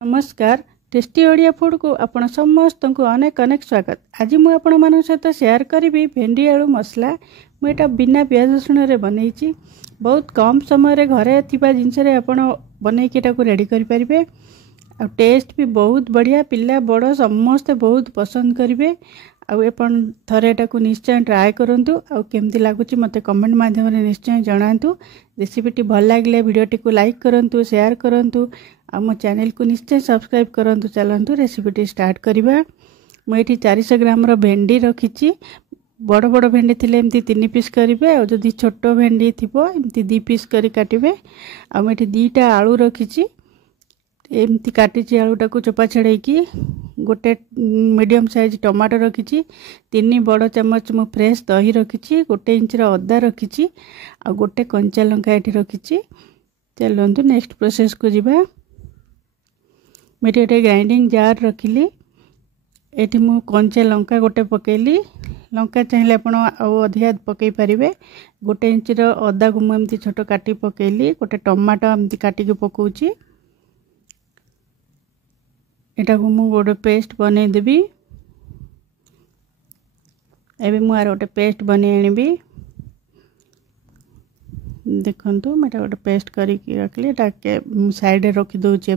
नमस्कार tasty Odia food को आपण समस्त को अनेक अनेक स्वागत। आज मु आपण मान सहित शेयर करी भेंडी आलू मसला मुझे बिना प्याज रसुण रे बनई बहुत कम समय घरे थिबा जिनस रे आपण बनईकी रेडी करि परिबे। आ टेस्ट भी बहुत बढ़िया, पिला बड़ समस्ते बहुत पसंद करेंगे। आपण थरे को निश्चय ट्राए करंतु आ केमती लागुची मते कमेंट माध्यम रे निश्चय जणांतु। रेसिपीटी भल लागिले वीडियोटी को लाइक करंतु, शेयर करंतु आ मो चैनल को निश्चय सब्सक्राइब करंतु। चलंतु रेसिपीटी स्टार्ट करिबा। मु एठी 400 ग्राम रो भेंडी रखिची। बड़ बड़ भेंडी थिले एमती 3 पीस करिवे, और जदि छोटो भेंडी थिबो एमती 2 पीस करी काटिबे। आ मु एठी 2टा आलू रखिची, एमती काटिची आलूटा को चोपा छड़ेकी। गोटे मीडियम साइज टमाटो रखिची, 3 बड़ चम्मच मु फ्रेश दही रखिची, 1 इंच अदा रखिची, आ गोटे कंचा लंका एठी रखिची। चलंतु नेक्स्ट प्रोसेस को जिबा। मेटे ग्राइंडिंग जार रखिली, एठी मु कंचा लंका गोटे पकेली। लंका चाहिए आपण अधिका पकई पारिबे। 1 इंच अदा को एमती छोट काटी पकेली। गोटे टमाटो एमती काटी के पकाउची। एटा को मु गोटे पेस्ट बनै देबी। एबे मु आर गोटे पेस्ट बनै आनिबी। देखंतु मेटा गोटे पेस्ट करी के रखली, एटा के साइड रे रखि दोची।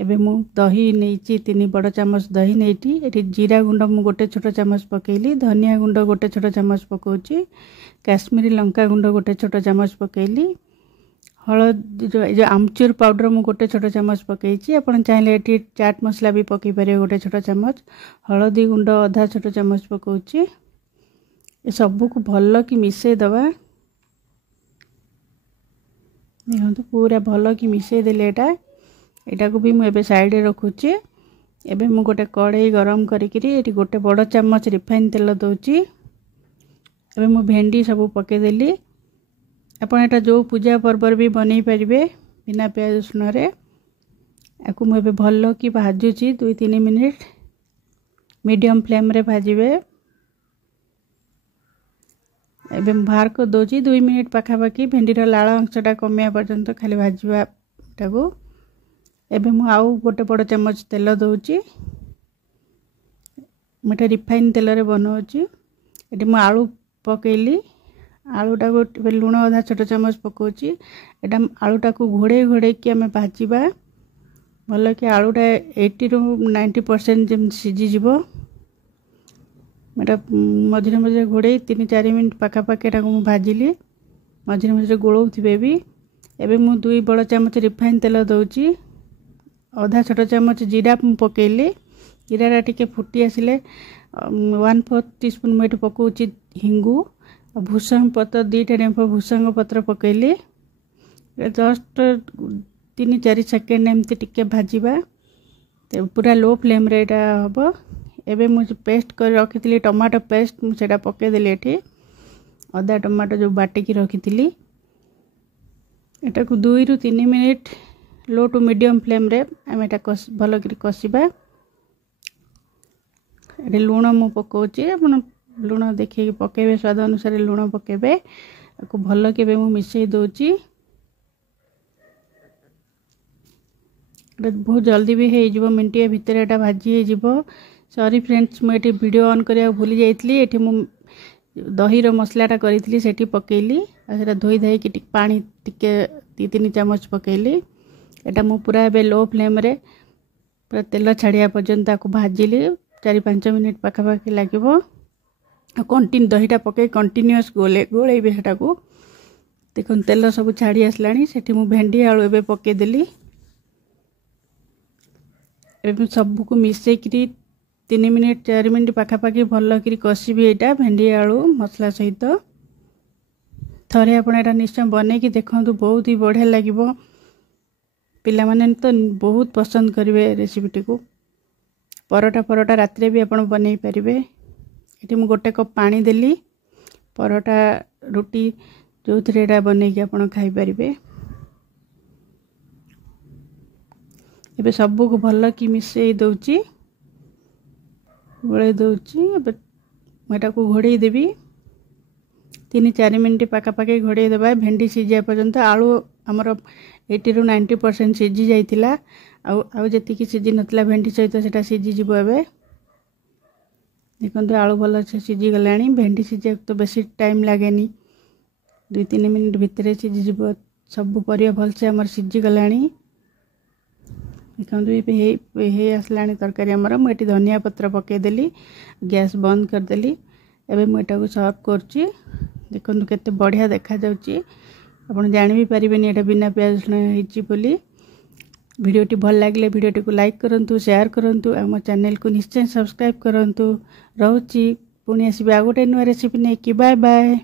एबे मु दही नेची 3 बड़ चम्मच दही नेटी। एटी जीरा गुंड मु गोटे छोट चम्मच पकेली, धनिया गुंड गोटे छोट चम्मच पकाउची, काश्मीरी लंका गुंड गोटे छोट चम्मच पकेली, हलदी जो आमचूर पाउडर मु गोटे छोट चम्मच पकईची। आपण चाहिले एटी चाट मसला भी पकई पारे गोटे छोट चम्मच, हलदी गुंड आधा छोट चम्मच पकाउची। ए सब को भल कि मिसई दबा। देखंतु पूरा भल कि मिसई देले एटा को भी मु एबे साइड रे रखुची। एबे मु गोटे कढ़ाई गरम करिकरी एटी गोटे बड़ चम्मच रिफाइन तेल दउची। एबे मु भेंडी सब पके देली। आपण एटा जो पूजा पर्व भी बनै परिबे बिना प्याज रसुण रे। आकु मु एबे भल कि भाजुची 2-3 मिनिट मीडियम फ्लेम रे भाजिबे। एबे बाहर को दोची 2 मिनिट पाखापाखी भेंडी रो लाल अंशटा कमिया पर्यंत खाली भाजिबा टाको। एबे मु आउ गोटे बड़ चम्मच तेल दउची। मेटा रिफाइन तेल रे बनौची। एटी मु आलू पकेली। आलूटा को लुण आधा छोट चम्मच पकाउची। एटा आलूटा को घोड़े घोड़े कि आमे भाजिबा भल कि आलूटा 80 ରୁ 90% जेम सिझी जिवो। मेटा मझिरे मझिरे घोड़े 3-4 मिनिट पाखापाखी एटा को भाजिली। मझिरे मझिरे गोलौथिबे भी। एबे मु 2 बड़ चम्मच रिफाइन तेल दउची, आधा छोट चम्मच जीरा पकेली। जीरा टिके फुटी आसिले 1/4 टीस्पून मेट पकाउची हिंगू, भूसंग पत्र 2टा डेंफ भूसंग पत्र पकेली। जस्ट 3-4 सेकेंड एमती टिके भाजिबा। पूरा लो फ्लेम रे एटा हबो। एबे मु पेस्ट कर रखितली टमाटो पेस्ट मु सेटा पके देली। एठी अदा टमाटो जो बाटी की रखितली एटा को 2 ରୁ 3 minute low to medium flame रे हम एटा भल करी कसिबा। एटे लूण मु पकाउची। आपण लूण देखि पकेबे, स्वाद अनुसार लूण पकेबे। आकु भल के मु मिसई दोची। बहुत जल्दी भी हे जिवो, मिनटिया भितर एटा भाजी हे जिवो। सॉरी फ्रेंड्स, मु एटी वीडियो ऑन करिया भूली जाइतली। एटी मु दही रो मसलाटा करितली सेठी पकेली। आ सेटा धोई धाई कि पानी टिके 2-3 चम्मच पकेली। एटा मु पूरा बे लो फ्लेम रे पूरा तेल छाड़िया पर्यंत आकु भाजिली। 4-5 मिनिट पाखापाखी लागिबो। कंटिन्यू दहीटा पके कंटिन्यूअस गोलेबे सेटा को। देखन तेल सब छाड़ी आसलानी। सेठी मु भेंडी आलू एबे पके देली। एबे सब को मिसई करी 3 मिनिट 4 मिनिट पाखापाखी भल करी कसिबी। एटा भेंडी आलू मसला सहित थरे आपण एटा निश्चय बनै कि देखंतु, बहुत ही बढ़िया लागिबो। पिला माने तो बहुत पसंद करिवे रेसिपीटी को। परोटा रात्रे भी आपण बनै परिबे। एटी मु गोटे कप पानी देली। परोटा रोटी जो थरे एटा बनै कि आपण खाइ परिबे। एबे सब को भल कि मिसई दोची, गोळे दोची। एबे मेटा को घोड़े देबी। 3-4 मिनिट पाखापाखी घोड़े देबा। भेंडी सिझिया पर्यंत आलू आमर 80 ରୁ 90% सीझी जाइतिला आउ जति सीझी नतला भेंडी सहित सेटा सीझी जीवो एबे देखो आलू भल से सीझी गलानी भेंडी सीझे तो बेसी टाइम लागेनी 2-3 मिनट भितर सीझी जीवो सब परिया भल से हमर सीझी गलानी देखो ये आसलानी तरकारी आमर मुझे धनिया पत्र पकईदेली गैस बंद करदेली एबे मुझे को सर्व करची देखो केते बढ़िया देखा जाउची आपण जानि भी परिबेनी एटा बिना प्याज रसुण हिची बोली वीडियोटी भल लागले वीडियोटी को लाइक करंतु शेयर करंतु आम चैनल को निश्चय सब्सक्राइब करंतु रहउची पुणी आसीबे आ गोटे नुआ रेसिपी नै कि बाय बाय।